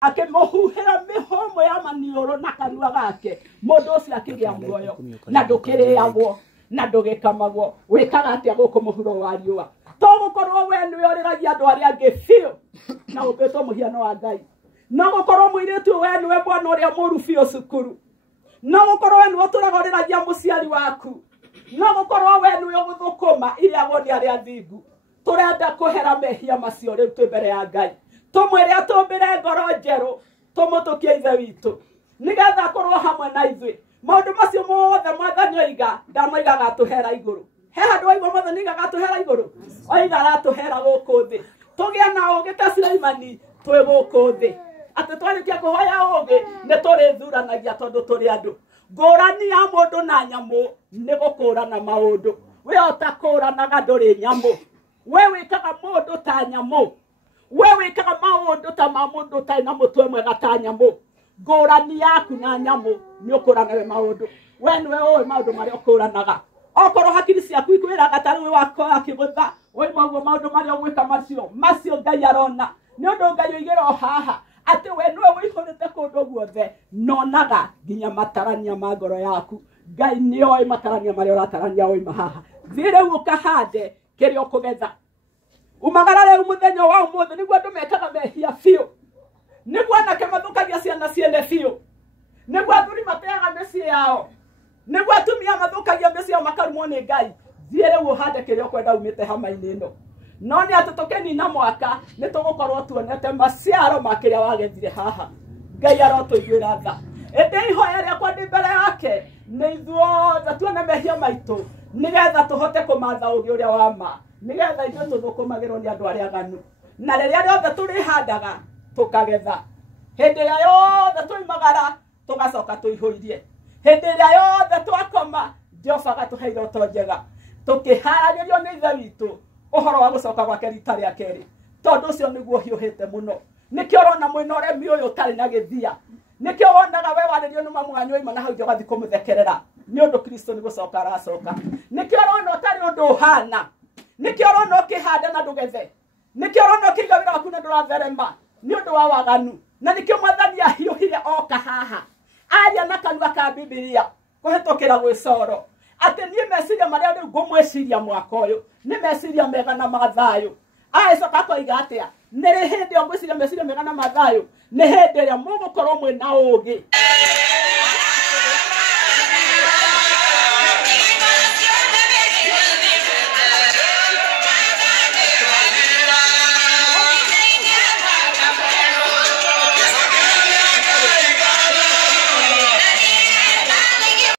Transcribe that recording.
Akimuhuhira mihomo ya manioro na kanua gake mundu ucio akigia muoyo na ndukiriagwo na ndugikamagwo wikaga atia guku muhuro wa riua to gukorwo we ni oriragia andu aria angi biu na ubetwo muhiano wa Ngai no gukorwo mwiritu we ni we mwana uria muru biu cukuru no gukorwo we ni uturaga oriragia muciari waku no gukorwo we ni we guthukuma iria woni aria thingu turenda kuhera mehia macio riu twi mbere ya Ngai tumwire atumbire ngoro njeru tumutukie ithe witu nigetha korwo hamwe na ithui maundu macio mothe mwathani oiga ndamaigaga atuhera iguru he handu waigua mwathani oigaga atuhera iguru oiga aratuhera guku thi tugia na ugi ta Sulaimani twi guku thi ati twarikia kuhoya ugi ni turithuranagia tondu turi andu ngurani ya mundu na nyamu ni gukurana maundu we utakuranaga nduri nyamu we wikaga mundu ta nyamu we wikaga maundu ta mamundu ta na mutwe mwega ta nyamu ngurani yaku na nyamu ni ukuranaga maundu we niwe oi maundu mari ukuranaga okorwo hakiri ciaku ikwiraga tari wako akigutha we maundu mari ugwika macio Ngai arona ni undu Ngai oigire o haha ati we niwe wihurite kundu guothe nonaga nginya matarania ma ngoro yaku Ngai ni oi matarania mari uratarania oi mahaha thire ukahande kirio kugetha umagarare umuthenya wa umuthe niguo andu mekaga mehia biu niguo anake mathukagia ciana ciene biu niguo athuri mateaga micii yao niguo atumia mathukagia micii yao makarumwo ni Ngai thiire uhande kirio kwenda umite hama-ini ino no ni ati tukenina mwaka ni tugukorwo tuonete maciaro ma kiria wagethire haha Ngai arotuiguira tha ende ihoya riakwa ndi mbere yake ni ithuothe tuone mehia maitu nigetha tuhote kumatha ugi uria wa ma nigetha ithuĩ tuthukumagĩrwo nĩ andũ arĩa aganu na rĩrĩa rĩothe tũrĩhandaga tukagetha hĩndĩ ĩrĩa yothe twoimagara tugacoka tũihũirie hĩndĩ ĩrĩa yothe twakoma Jehova agatũhe iroto njega tũkĩharagĩrio nĩ ithe witũ ũhoro wa gũcoka gwake rita rĩa kerĩ tondũ ũcio nĩguo hiũhĩte mũno nĩkĩo ũrona mwĩna ũremi ũyũ ũtarĩ na gĩthia nĩkĩo wonaga we warĩrio nĩ mamu wanyu oima na hau nja ũgathiĩ kũmũthekerera nĩ ũndũ Kristo nĩ gũcoka aracoka nĩkĩo ũrona ũtarĩ ũndũ ũhana nikio rono kihanda na ndugethe nikio rono kiga wira waku na ndũratherema nĩ ũndũ wa waganu na nikio mwathani ahiũhire oka haha aria na kanua ka Biblia kũhetũkĩra gwĩcoro atĩ niĩ meciria marĩa rĩu ngũmwĩciria mwaka ũyũ nĩ meciria mega na mathayũ acoka akoiga atĩa nĩ rĩ hĩndĩ ĩyo ngwĩciria meciria mega na mathayũ nĩ hĩndĩ ĩrĩa mũgũkorwo mwĩna ũũgĩ